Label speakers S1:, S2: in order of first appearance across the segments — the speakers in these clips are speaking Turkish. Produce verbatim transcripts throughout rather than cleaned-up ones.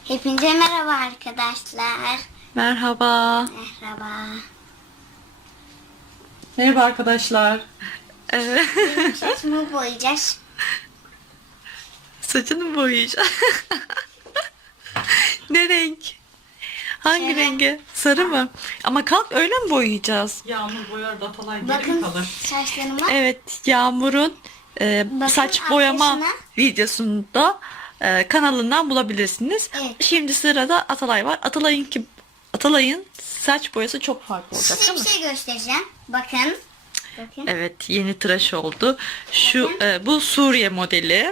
S1: Hepinize merhaba arkadaşlar.
S2: Merhaba.
S1: Merhaba.
S3: Merhaba arkadaşlar.
S2: Evet.
S1: Saçımı boyayacağız.
S2: Saçını mı boyayacağım? Ne renk? Hangi
S1: Sarı.
S2: rengi? Sarı mı? Ama kalk öyle mi boyayacağız?
S3: Yağmur boyar da Atalay geri
S1: Bakın
S3: mi kalır?
S1: saçlarıma.
S2: Evet, Yağmur'un e,
S1: Bakın
S2: saç boyama
S1: arkasına.
S2: videosunu da e, kanalından bulabilirsiniz.
S1: Evet.
S2: Şimdi sırada Atalay var. Atalay'ın ki Atalay'ın saç boyası çok farklı olacak
S1: Size
S2: değil
S1: bir
S2: mi?
S1: şey göstereceğim. Bakın. Bakın.
S2: Evet, yeni tıraş oldu. Şu e, bu Suriye modeli.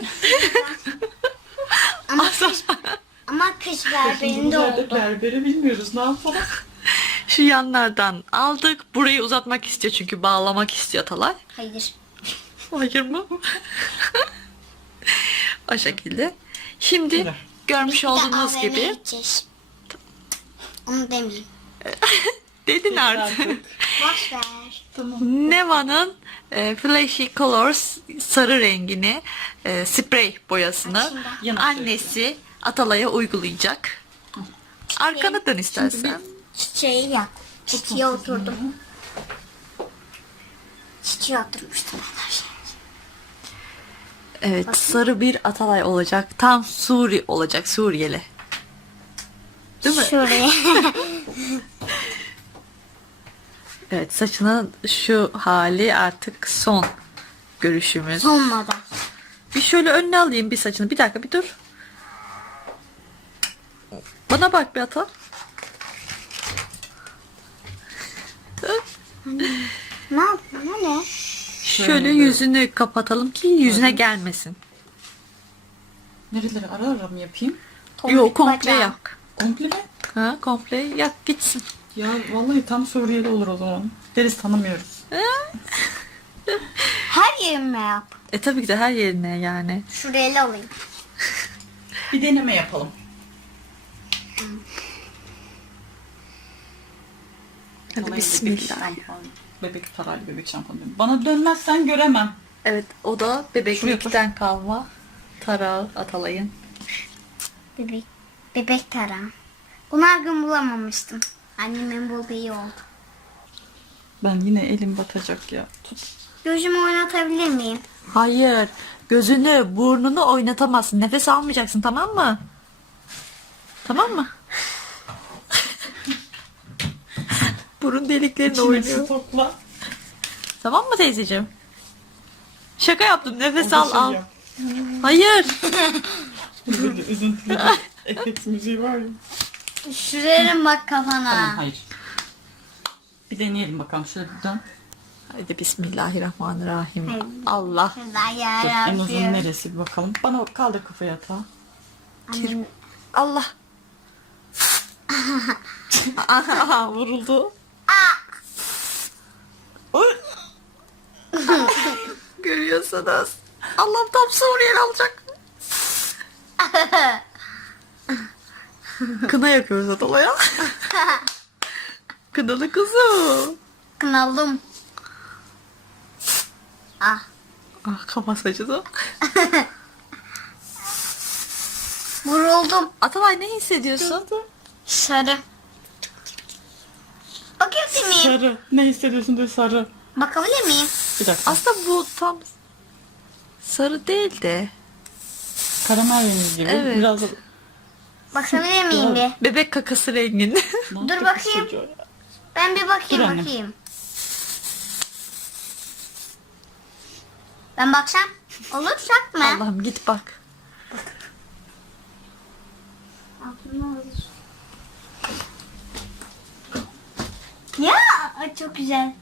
S1: Ama kış, ama kış berberinde
S3: Nerede
S1: oldu.
S3: berberi bilmiyoruz, ne yapalım?
S2: Şu yanlardan aldık. Burayı uzatmak istiyor çünkü bağlamak istiyor Atalay.
S1: Hayır.
S2: Hayır mı? O şekilde. Şimdi
S3: Güzel.
S2: görmüş
S1: Bir de
S2: olduğunuz
S1: A V M'ye
S2: gibi
S1: gideceğiz. Onu demeyeyim.
S2: dedin artık.
S1: Boş ver.
S3: Tamam.
S2: Neva'nın e, Flashy Colors sarı rengini e, sprey boyasını
S1: Aslında.
S3: Yanık
S2: annesi Atalay'a uygulayacak. Arkanı dön istersen.
S1: Çiçeği yap. Çiçeğe oturdum. Çiçeğe oturmuştum arkadaşlar.
S2: Evet, sarı bir Atalay olacak. Tam Suri olacak, Suriyeli. Değil mi?
S1: Şuraya.
S2: Evet, saçının şu hali artık son görüşümüz.
S1: Sonmadan.
S2: Bir şöyle önüne alayım bir saçını. Bir dakika bir dur. Bana bak bir Ata.
S1: Ne yapıyorsun? O ne?
S2: Şöyle yüzünü kapatalım ki yüzüne gelmesin.
S3: Nereleri ara ara mı yapayım?
S2: Yok, komple
S1: bacağı.
S2: yak.
S3: Komple mi?
S2: Ha, komple yak gitsin.
S3: Ya vallahi tam Suriyeli olur o zaman. Deriz tanımıyoruz.
S1: Her yerime yap.
S2: E tabii ki de her yerine yani.
S1: Şuraya alayım.
S3: Bir deneme yapalım.
S2: Hadi
S3: Atalay
S2: bismillah.
S3: Bebek şampuan. Bebek taraylı bebek şampuanı. Bana dönmezsen göremem.
S2: Evet, o da bebeklikten kalma tarağı Atalay'ın.
S1: Bebek. Bebek tarağı. Bunu her gün bulamamıştım. Annemin bebeği oldu.
S3: Ben yine elim batacak ya. Tut.
S1: Gözümü oynatabilir miyim?
S2: Hayır, gözünü, burnunu oynatamazsın. Nefes almayacaksın, tamam mı? Tamam mı? Burun deliklerini
S3: İçine
S2: oynuyor.
S3: stokla.
S2: Tamam mı teyzeciğim? Şaka yaptım. Nefes
S3: O da
S2: al
S3: şey
S2: al.
S3: yap.
S2: Hayır.
S3: Böyle üzüntülü bir efekt müziği var ya.
S1: Sürerim bak kafana.
S3: Tamam, hayır. Bir deneyelim bakalım. Şöyle bir dön.
S2: Hadi bismillahirrahmanirrahim.
S1: Hayır.
S2: Allah.
S1: Allah
S3: Dur, en uzun
S1: yarabbim.
S3: neresi bir bakalım. Bana kaldır kafayı Ata.
S1: Annem-
S2: Allah. Aha, vuruldu. Oy. Görüyorsunuz. Allah'ım tam Suriyeli alacak. Kına yakıyoruz Atalay'a. Kınalı kızım.
S1: Kınalım. Ah.
S2: Ah, kafa saçı
S1: Vuruldum.
S2: Atalay ne hissediyorsun?
S1: Sarı. Bakabilir miyim?
S3: Sarı. Ne hissediyorsun diye sarı.
S1: Bakabilir miyim?
S3: Bir dakika.
S2: Aslında bu tam sarı değil de
S3: Karamel rengi gibi.
S2: Evet.
S3: Biraz da...
S1: Bakabilir miyim bir?
S2: bebek kakası renginde.
S3: Ne
S1: Dur
S3: yapacak
S1: bakayım.
S3: çocuğa ya?
S1: Ben bir bakayım
S3: Dur annem.
S1: bakayım. Ben baksam olursak mı?
S2: Allah'ım git bak.
S1: Altına alır. Ya ay, çok güzel.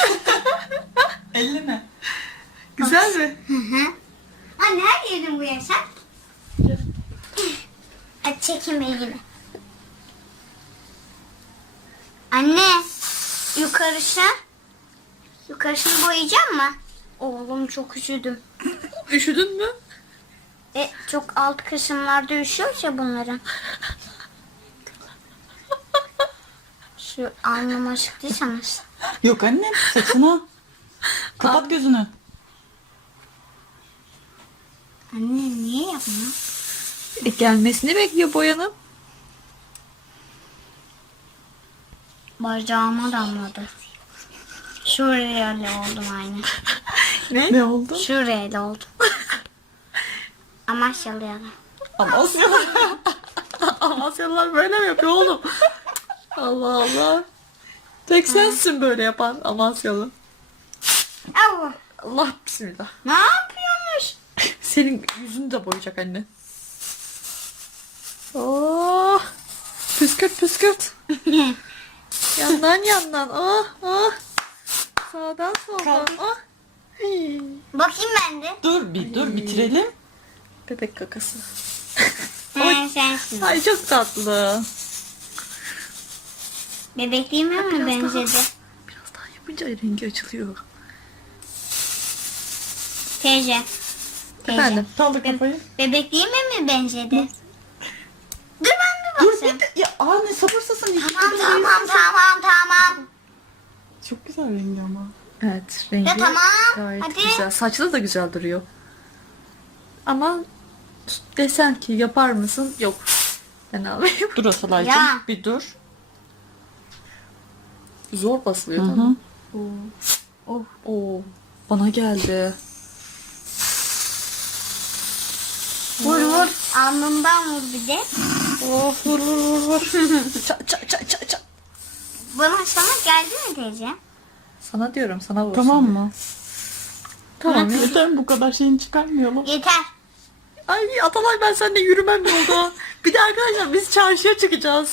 S3: Elle mi?
S2: Güzel mi?
S1: Hı hı. Anne her yerini boyasak. Hadi çekim elini. Anne yukarısı. Yukarısını boyayacak mı? Oğlum çok üşüdüm.
S2: Üşüdün mü?
S1: E, çok alt kısımlarda üşüyoruz ya bunların. Şu alnıma sıktıysanız.
S3: Yok annem, saçına. Kapat gözünü.
S1: Anne niye yapmıyor?
S2: E, gelmesini bekliyor boyanın.
S1: Bacağıma damladı. Şuraya oldum aynı.
S2: Ne?
S3: Ne oldu?
S1: Şuraya oldum. Amaçyalı yalan.
S3: Amasyalar.
S2: Amasyalılar böyle mi yapıyor oğlum? Allah Allah. Tek sensin böyle yapan Amasyalı.
S1: Allah.
S2: Allah bismillah.
S1: Ne yapıyormuş?
S2: Senin yüzünü de boyayacak anne. Oh. Püskürt püskürt. Yandan yandan. Oh oh. Sağdan soldan. Oh. Hii.
S1: Bakayım ben de.
S3: Dur bir dur bitirelim.
S2: Bebek kakası.
S1: Sen sensin.
S2: Ay çok tatlı.
S1: Bebekliğime mi benzedi?
S2: Biraz daha yapınca rengi açılıyor.
S1: Teyze. Teyze.
S2: Efendim.
S3: Kaldır kafayı.
S1: Bebekliğime mi benzedi? Dur ben bir
S3: Dur
S1: bakayım.
S3: bir de. Ya anne sabırsızsın.
S1: Tamam tamam tamam tamam.
S3: Çok güzel rengi ama.
S2: Evet rengi
S1: Ya tamam,
S2: gayet
S1: hadi.
S2: güzel. Saçlı da güzel duruyor. Ama desen ki yapar mısın? Yok. Ben almayayım.
S3: Dur Atalay'cığım.
S1: Ya.
S3: Bir dur.
S2: Zor basılıyor
S3: Hı
S2: değil
S3: hı.
S2: mi? Oh, oh. Bana geldi.
S1: Vur vur. Alnından vur bir de.
S2: Oh vur vur vur vur. ça ça ça ça ça.
S1: Bana sana geldi mi teyze?
S2: Sana diyorum sana vursun.
S3: Tamam mı?
S2: Tamam ya.
S3: Yeter mi bu kadar şeyini çıkarmayalım.
S1: Yeter.
S2: Ay Atalay ben seninle yürümem yolda. Bir de arkadaşlar biz çarşıya çıkacağız.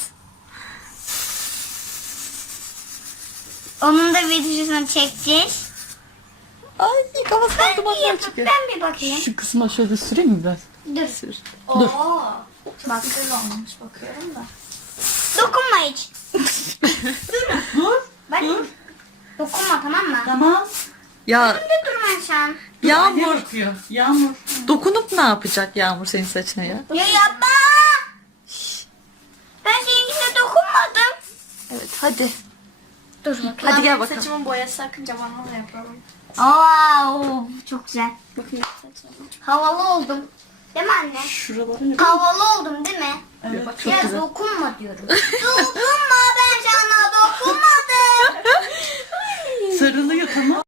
S1: Onun da videosunu çekeceğiz.
S2: Ay kafasından
S1: Ben bir,
S2: dumanlar
S1: yap-
S2: çıkıyor.
S1: ben bir bakayım.
S3: Şu kısma şöyle süreyim mi biraz?
S1: Dur.
S2: Sür.
S3: Dur.
S1: Bak. Güzel olmuş bakıyorum da. Dokunma hiç.
S3: Dur.
S1: Bak. Dokunma tamam mı?
S3: Tamam.
S2: Ya
S1: Önümde durma sen.
S2: Yağmur
S3: bakıyor. Yağmur.
S2: dokunup ne yapacak Yağmur senin saçına ya?
S1: Ya yapma. Ben seninkine dokunmadım.
S2: Evet hadi.
S1: Dur bakayım.
S2: Hadi gel bakalım.
S4: Saçımın boyası akınca bana da yapalım.
S1: Aa, çok güzel.
S4: Bakın saçıma.
S1: Havalı oldum. Değil mi anne?
S3: Şuraları yap.
S1: Havalı oldum değil mi?
S3: Evet.
S2: Çok
S1: ya
S2: güzel.
S1: dokunma diyorum. Dokunma ben sana dokunmadım.
S3: Sarılıyor tamam.